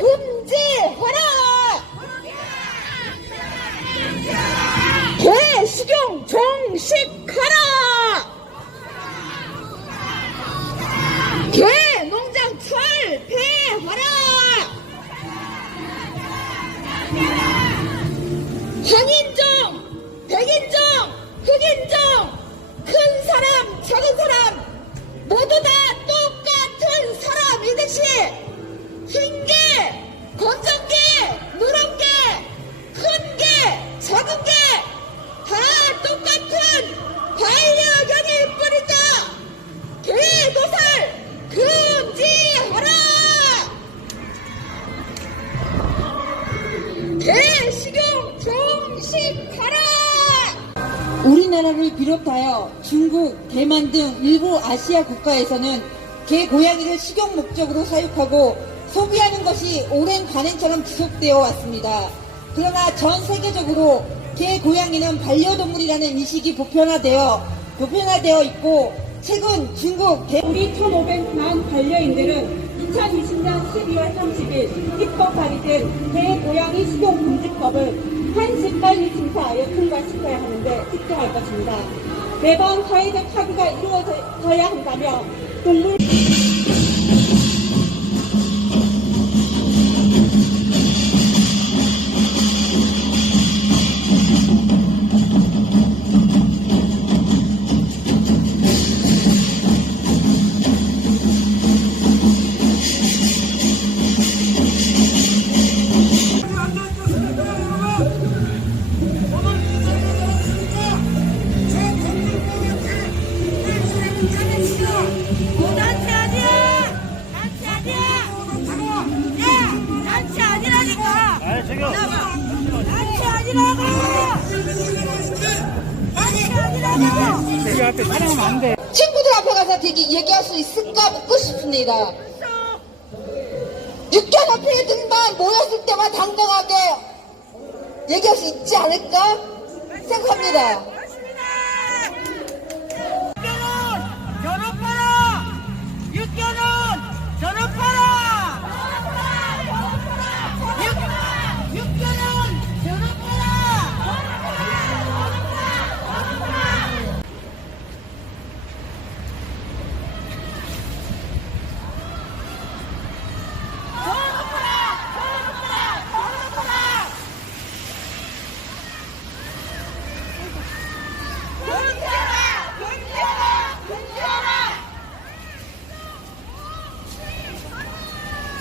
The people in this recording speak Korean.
금지하라! 개식용 종식 종식하라. 우리나라를 비롯하여 중국, 대만 등 일부 아시아 국가에서는 개 고양이를 식용 목적으로 사육하고 소비하는 것이 오랜 관행처럼 지속되어 왔습니다. 그러나 전 세계적으로 개 고양이는 반려동물이라는 인식이 보편화되어 보편화되어 있고 최근 중국 대 우리 1,500만 반려인들은 2020년 12월 30일 입법 발의된 대고양이 식용 금지법을 한시 빨리 심사하여 통과시켜야 하는데 집중할 것입니다. 매번 사회적 합의가 이루어져야 한다며 동물 친구들 앞에 가서 되게 얘기할 수 있을까 묻고 싶습니다. 육견 앞에들만 모였을 때만 당당하게 얘기할 수 있지 않을까 생각합니다.